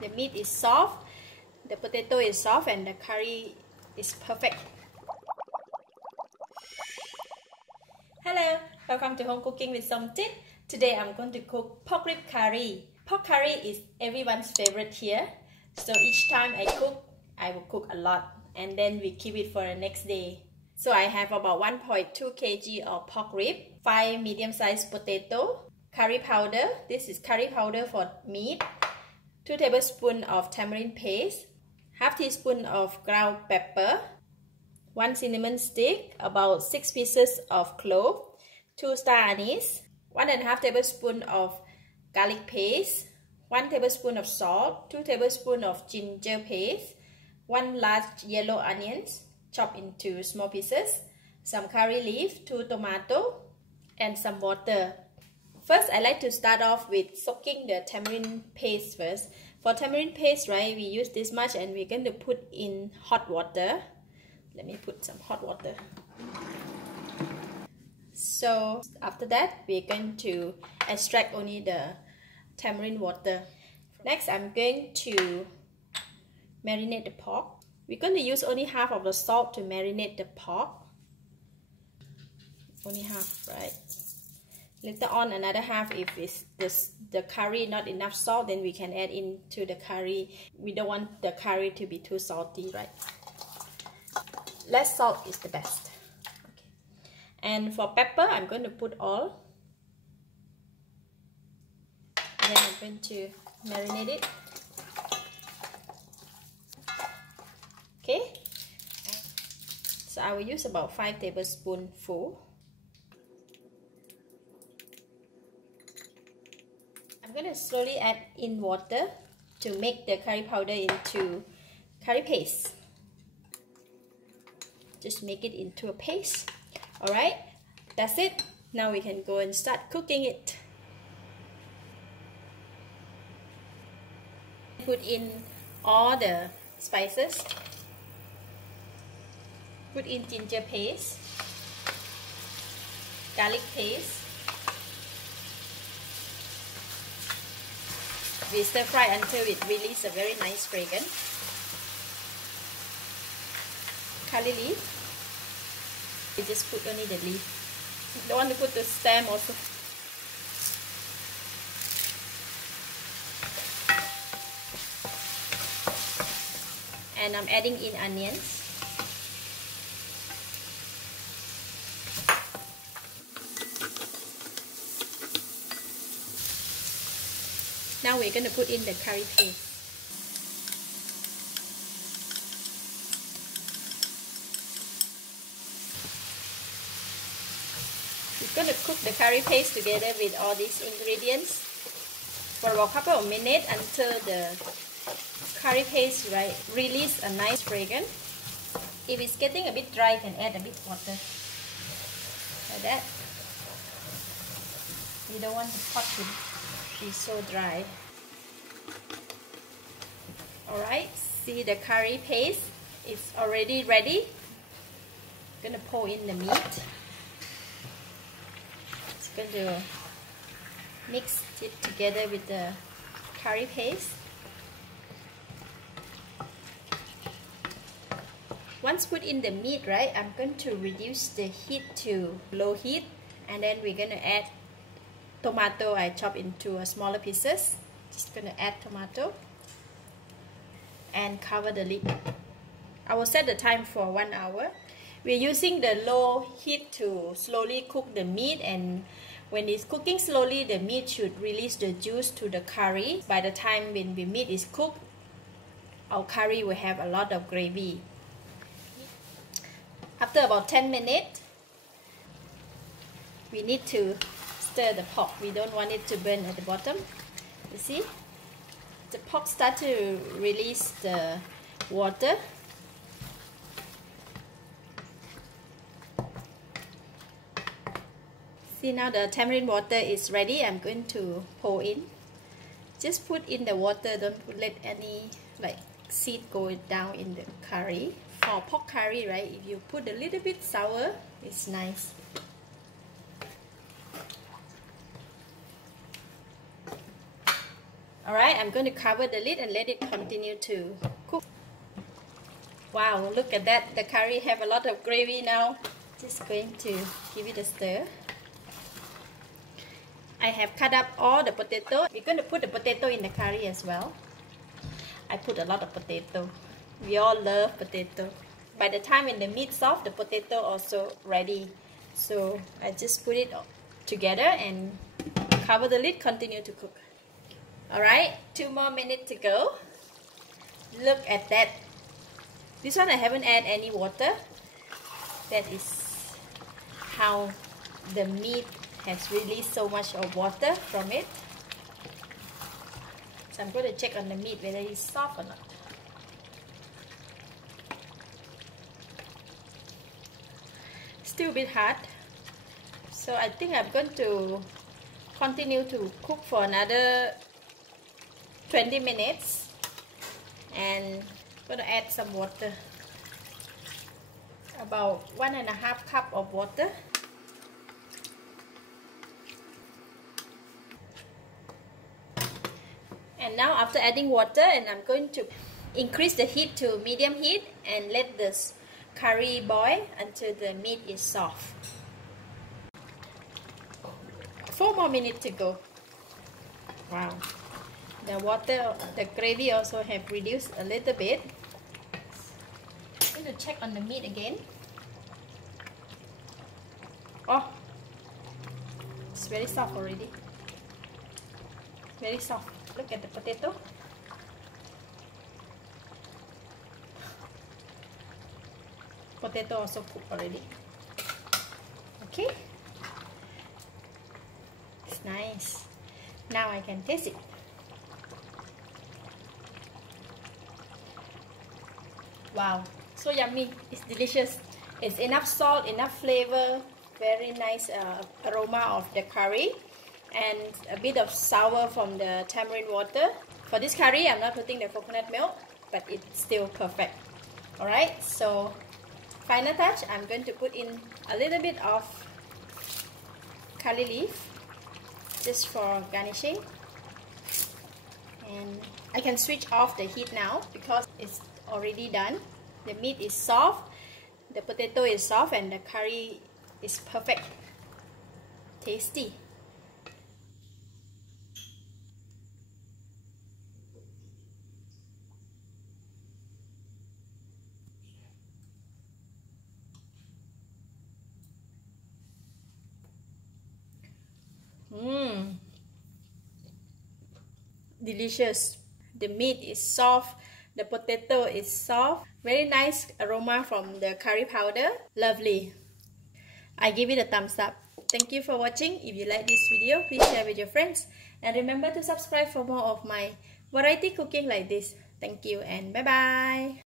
The meat is soft, the potato is soft, and the curry is perfect. Hello, welcome to Home Cooking with Somjit. Today I'm going to cook pork rib curry. Pork curry is everyone's favorite here. So each time I cook, I will cook a lot and then we keep it for the next day. So I have about 1.2 kg of pork rib, 5 medium-sized potato, curry powder. This is curry powder for meat. 2 tablespoons of tamarind paste, half teaspoon of ground pepper, 1 cinnamon stick, about 6 pieces of clove, 2 star-anise, 1.5 tablespoon of garlic paste, 1 tablespoon of salt, 2 tablespoons of ginger paste, 1 large yellow onions chopped into small pieces, some curry leaf, 2 tomatoes, and some water. First, I like to start off with soaking the tamarind paste first. For tamarind paste, right, we use this much and we're going to put in hot water. Let me put some hot water. So after that, we're going to extract only the tamarind water. Next, I'm going to marinate the pork. We're going to use only half of the salt to marinate the pork. Only half, right? Later on, another half, if it's the curry not enough salt, then we can add into the curry. We don't want the curry to be too salty, right? Less salt is the best. Okay. And for pepper, I'm going to put all. And then I'm going to marinate it. Okay. So I will use about 5 tablespoons full. I'm going to slowly add in water to make the curry powder into curry paste. Just make it into a paste. Alright, that's it. Now we can go and start cooking it. Put in all the spices. Put in ginger paste, garlic paste. We stir fry until it releases a very nice fragrance. Curry leaf. We just put only the leaf. You don't want to put the stem also. And I'm adding in onions. Now we're going to put in the curry paste. We're going to cook the curry paste together with all these ingredients for about a couple of minutes until the curry paste release a nice fragrance. If it's getting a bit dry, you can add a bit water. Like that. You don't want the pot to be so dry. Alright, see the curry paste is already ready. I'm going to pour in the meat. It's going to mix it together with the curry paste. Once put in the meat, right, I'm going to reduce the heat to low heat, and then we're going to add tomato. I chop into smaller pieces. Just going to add tomato and cover the lid. I will set the time for 1 hour. We're using the low heat to slowly cook the meat, and when it's cooking slowly, the meat should release the juice to the curry. By the time when the meat is cooked, our curry will have a lot of gravy. After about 10 minutes, we need to stir the pork. We don't want it to burn at the bottom. You see? The pork starts to release the water. See, now the tamarind water is ready. I'm going to pour in. Just put in the water. Don't let any seed go down in the curry. For pork curry, right, if you put a little bit sour, it's nice. Alright, I'm going to cover the lid and let it continue to cook. Wow, look at that. The curry have a lot of gravy now. Just going to give it a stir. I have cut up all the potato. We're going to put the potato in the curry as well. I put a lot of potato. We all love potato. By the time when the meat soft, the potato also ready. So I just put it together and cover the lid, continue to cook. Alright, 2 more minutes to go. Look at that. This one I haven't added any water. That is how the meat has released so much of water from it. So I'm going to check on the meat whether it's soft or not. Still a bit hard. So I think I'm going to continue to cook for another 20 minutes. And I'm going to add some water. About 1.5 cups of water. And now after adding water, and I'm going to increase the heat to medium heat and let this curry boil until the meat is soft. 4 more minutes to go. Wow. The water, the gravy also have reduced a little bit. I'm going to check on the meat again. Oh, it's very soft already. Very soft. Look at the potato. Potato also cooked already. Okay. It's nice. Now I can taste it. Wow, so yummy. It's delicious. It's enough salt, enough flavor, very nice aroma of the curry, and a bit of sour from the tamarind water. For this curry, I'm not putting the coconut milk, but it's still perfect. Alright, so final touch, I'm going to put in a little bit of curry leaf just for garnishing. And I can switch off the heat now because it's already done. The meat is soft, the potato is soft, and the curry is perfect. Tasty. Delicious. The meat is soft, the potato is soft, very nice aroma from the curry powder. Lovely. I give it a thumbs up. Thank you for watching. If you like this video, please share with your friends, and remember to subscribe for more of my variety cooking like this. Thank you and bye bye.